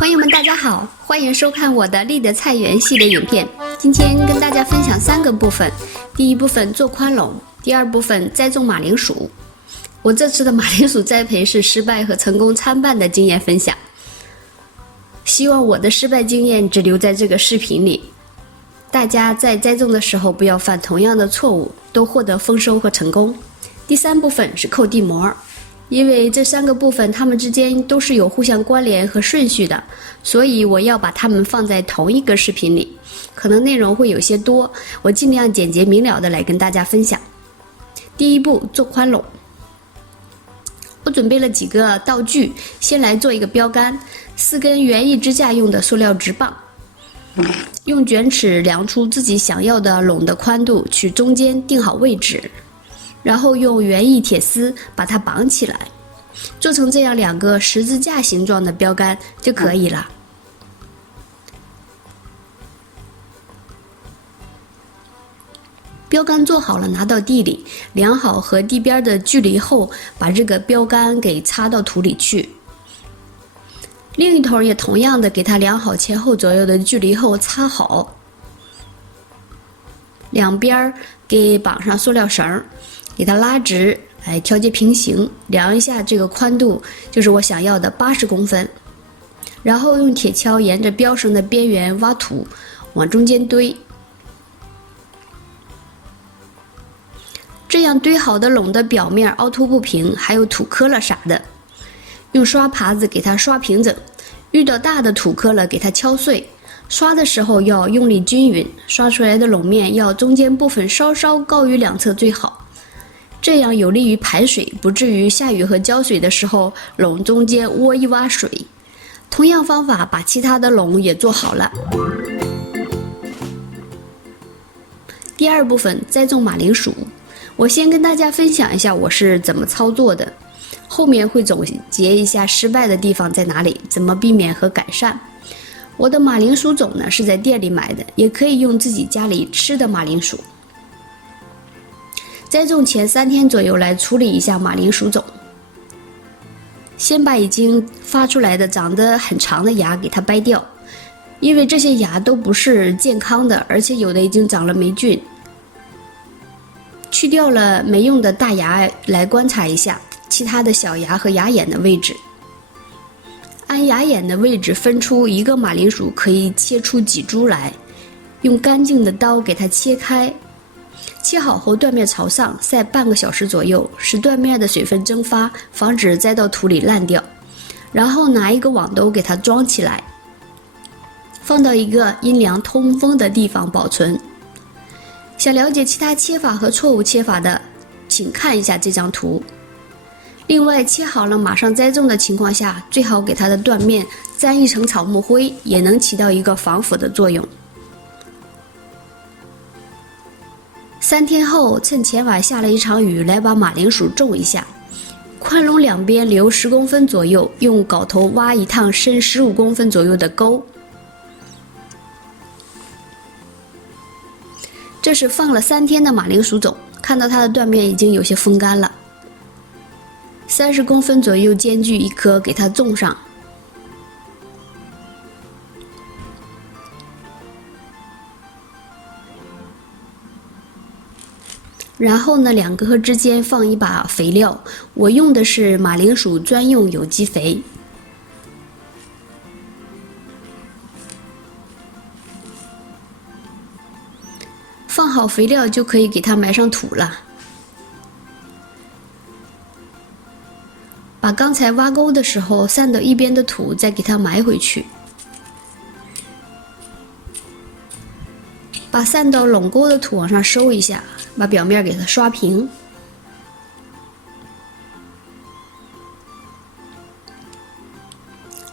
朋友们，大家好，欢迎收看我的立德菜园系列影片。今天跟大家分享3个部分，第一部分做宽垄，第二部分栽种马铃薯。我这次的马铃薯栽培是失败和成功参半的经验分享，希望我的失败经验只留在这个视频里，大家在栽种的时候不要犯同样的错误，都获得丰收和成功。第3部分是扣地膜。因为这3个部分它们之间都是有互相关联和顺序的，所以我要把它们放在同一个视频里，可能内容会有些多，我尽量简洁明了的来跟大家分享。第一步，做宽垄。我准备了几个道具，先来做一个标杆，4根园艺支架用的塑料直棒，用卷尺量出自己想要的垄的宽度，取中间定好位置。然后用园艺铁丝把它绑起来，做成这样2个十字架形状的标杆就可以了。标杆做好了，拿到地里，量好和地边的距离后，把这个标杆给插到土里去。另一头也同样的给它量好前后左右的距离后插好，两边给绑上塑料绳，给它拉直，调节平行，量一下这个宽度，就是我想要的80公分。然后用铁锹沿着标绳的边缘挖土，往中间堆。这样堆好的垄的表面凹凸不平，还有土磕了啥的，用刷耙子给它刷平整。遇到大的土磕了，给它敲碎。刷的时候要用力均匀，刷出来的垄面要中间部分稍稍高于2侧最好。这样有利于排水，不至于下雨和浇水的时候垄中间窝一洼水。同样方法把其他的垄也做好了。第2部分，栽种马铃薯。我先跟大家分享一下我是怎么操作的，后面会总结一下失败的地方在哪里，怎么避免和改善。我的马铃薯种呢是在店里买的，也可以用自己家里吃的马铃薯。栽种前3天左右来处理一下马铃薯种，先把已经发出来的长得很长的芽给它掰掉，因为这些芽都不是健康的，而且有的已经长了霉菌。去掉了没用的大芽，来观察一下其他的小芽和芽眼的位置。按芽眼的位置分出1个马铃薯，可以切出几株来，用干净的刀给它切开。切好后断面朝上，晒半个小时左右，使断面的水分蒸发，防止栽到土里烂掉。然后拿一个网兜给它装起来，放到一个阴凉通风的地方保存。想了解其他切法和错误切法的，请看一下这张图。另外，切好了马上栽种的情况下，最好给它的断面沾一层草木灰，也能起到一个防腐的作用。3天后，趁前晚下了一场雨，来把马铃薯种一下。宽垄两边留10公分左右，用镐头挖一趟深15公分左右的沟。这是放了3天的马铃薯种，看到它的断面已经有些风干了。30公分左右间距1颗，给它种上。然后呢，2颗之间放一把肥料，我用的是马铃薯专用有机肥。放好肥料就可以给它埋上土了。把刚才挖沟的时候散到一边的土再给它埋回去。把散到垄沟的土往上收一下，把表面给它刷平。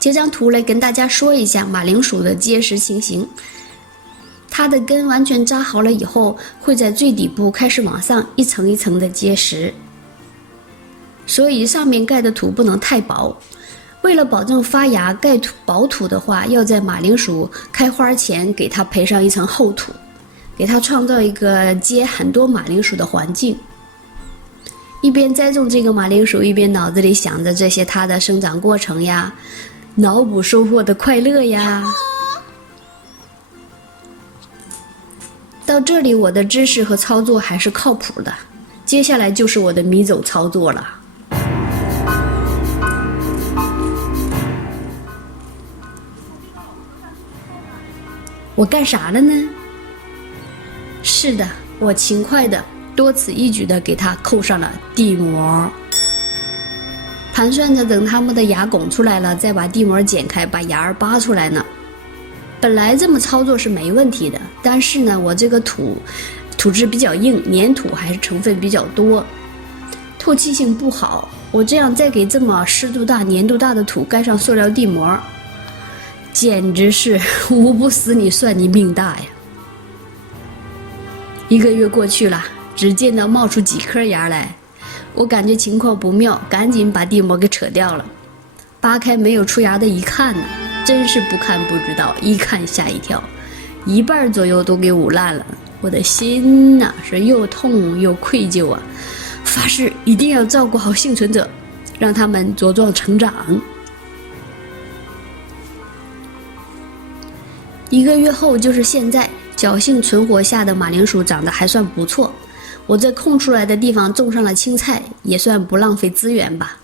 截张图来跟大家说一下马铃薯的结实情形。它的根完全扎好了以后，会在最底部开始往上一层一层的结实，所以上面盖的土不能太薄。为了保证发芽，盖薄土的话，要在马铃薯开花前给它培上一层厚土，给它创造一个结很多马铃薯的环境。一边栽种这个马铃薯，一边脑子里想着这些它的生长过程呀，脑补收获的快乐呀！到这里，我的知识和操作还是靠谱的。接下来就是我的迷走操作了。我干啥了呢？是的，我勤快的、多此一举的给它扣上了地膜。盘算着等它们的牙拱出来了，再把地膜剪开，把牙儿扒出来呢。本来这么操作是没问题的，但是呢，我这个土质比较硬，粘土还是成分比较多，透气性不好。我这样再给这么湿度大、粘度大的土盖上塑料地膜，简直是我不死你算你命大呀！1个月过去了，只见到冒出几颗牙来，我感觉情况不妙，赶紧把地膜给扯掉了。扒开没有出牙的一看呢，真是不看不知道，一看吓一跳，1半左右都给捂烂了。我的心呐，是又痛又愧疚啊！发誓一定要照顾好幸存者，让他们茁壮成长。1个月后就是现在，侥幸存活下的马铃薯长得还算不错。我在空出来的地方种上了青菜，也算不浪费资源吧。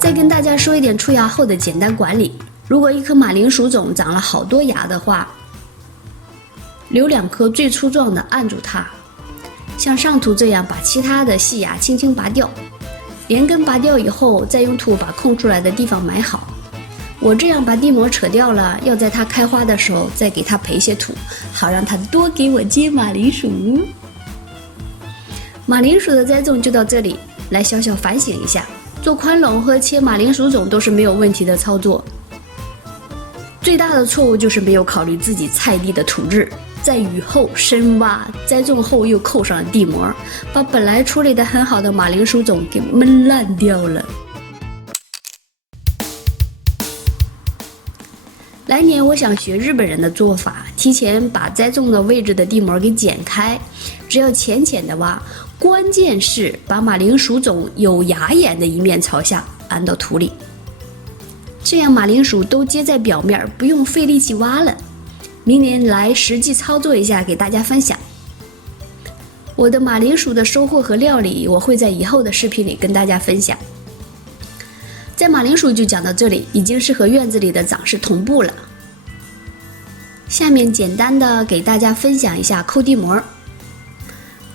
再跟大家说一点出芽后的简单管理。如果一颗马铃薯种长了好多芽的话，留2颗最粗壮的按住它，像上图这样把其他的细芽轻轻拔掉，连根拔掉以后，再用土把空出来的地方埋好。我这样把地膜扯掉了，要在它开花的时候再给它培些土，好让它多给我结马铃薯。马铃薯的栽种就到这里，来小小反省一下，做宽垄和切马铃薯种都是没有问题的操作。最大的错误就是没有考虑自己菜地的土质，在雨后深挖，栽种后又扣上了地膜，把本来处理得很好的马铃薯种给闷烂掉了。来年我想学日本人的做法，提前把栽种的位置的地膜给剪开，只要浅浅的挖，关键是把马铃薯种有芽眼的一面朝下安到土里，这样马铃薯都结在表面，不用费力气挖了。明年来实际操作一下，给大家分享。我的马铃薯的收获和料理，我会在以后的视频里跟大家分享。在马铃薯就讲到这里，已经是和院子里的长势同步了。下面简单的给大家分享一下扣地膜。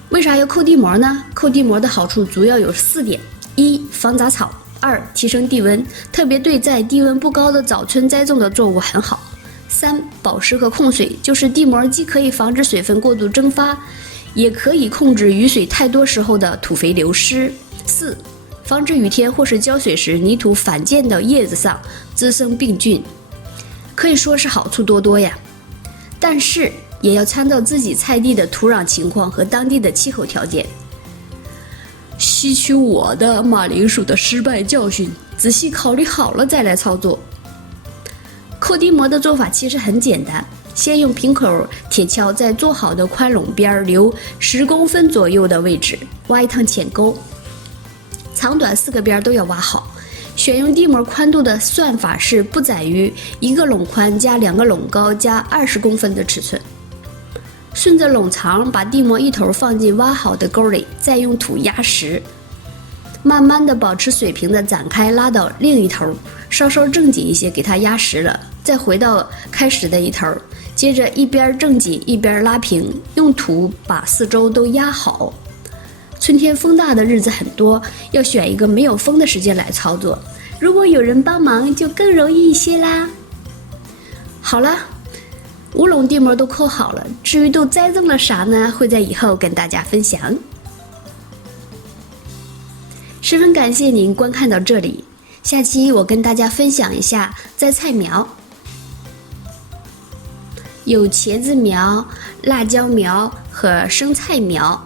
为啥要扣地膜呢？扣地膜的好处主要有4点： 1. 防杂草； 2. 提升地温，特别对在地温不高的早春栽种的作物很好。3. 保湿和控水，就是地膜既可以防止水分过度蒸发，也可以控制雨水太多时候的土肥流失。4. 防止雨天或是浇水时泥土反溅到叶子上滋生病菌，可以说是好处多多呀。但是也要参照自己菜地的土壤情况和当地的气候条件，吸取我的马铃薯的失败教训，仔细考虑好了再来操作。扣地膜的做法其实很简单，先用平口铁锹在做好的宽垄边留10公分左右的位置挖一趟浅沟，长短4个边都要挖好。选用地膜宽度的算法是不窄于1个垄宽加2个垄高加20公分的尺寸。顺着垄长把地膜一头放进挖好的沟里，再用土压实，慢慢的保持水平的展开拉到另一头，稍稍正紧一些给它压实了，再回到开始的一头，接着一边正紧一边拉平，用土把4周都压好。春天风大的日子很多，要选一个没有风的时间来操作，如果有人帮忙就更容易一些啦。好了，5垄地膜都扣好了，至于都栽种了啥呢，会在以后跟大家分享。十分感谢您观看到这里，下期我跟大家分享一下栽菜苗，有茄子苗、辣椒苗和生菜苗。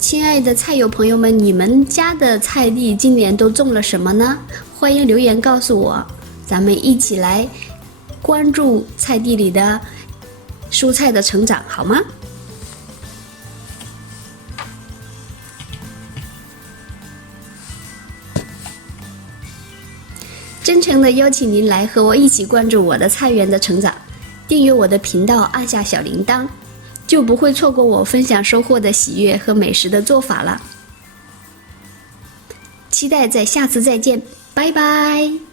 亲爱的菜友朋友们，你们家的菜地今年都种了什么呢？欢迎留言告诉我，咱们一起来关注菜地里的蔬菜的成长，好吗？真诚的邀请您来和我一起关注我的菜园的成长，订阅我的频道，按下小铃铛，就不会错过我分享收获的喜悦和美食的做法了。期待在下次再见，拜拜。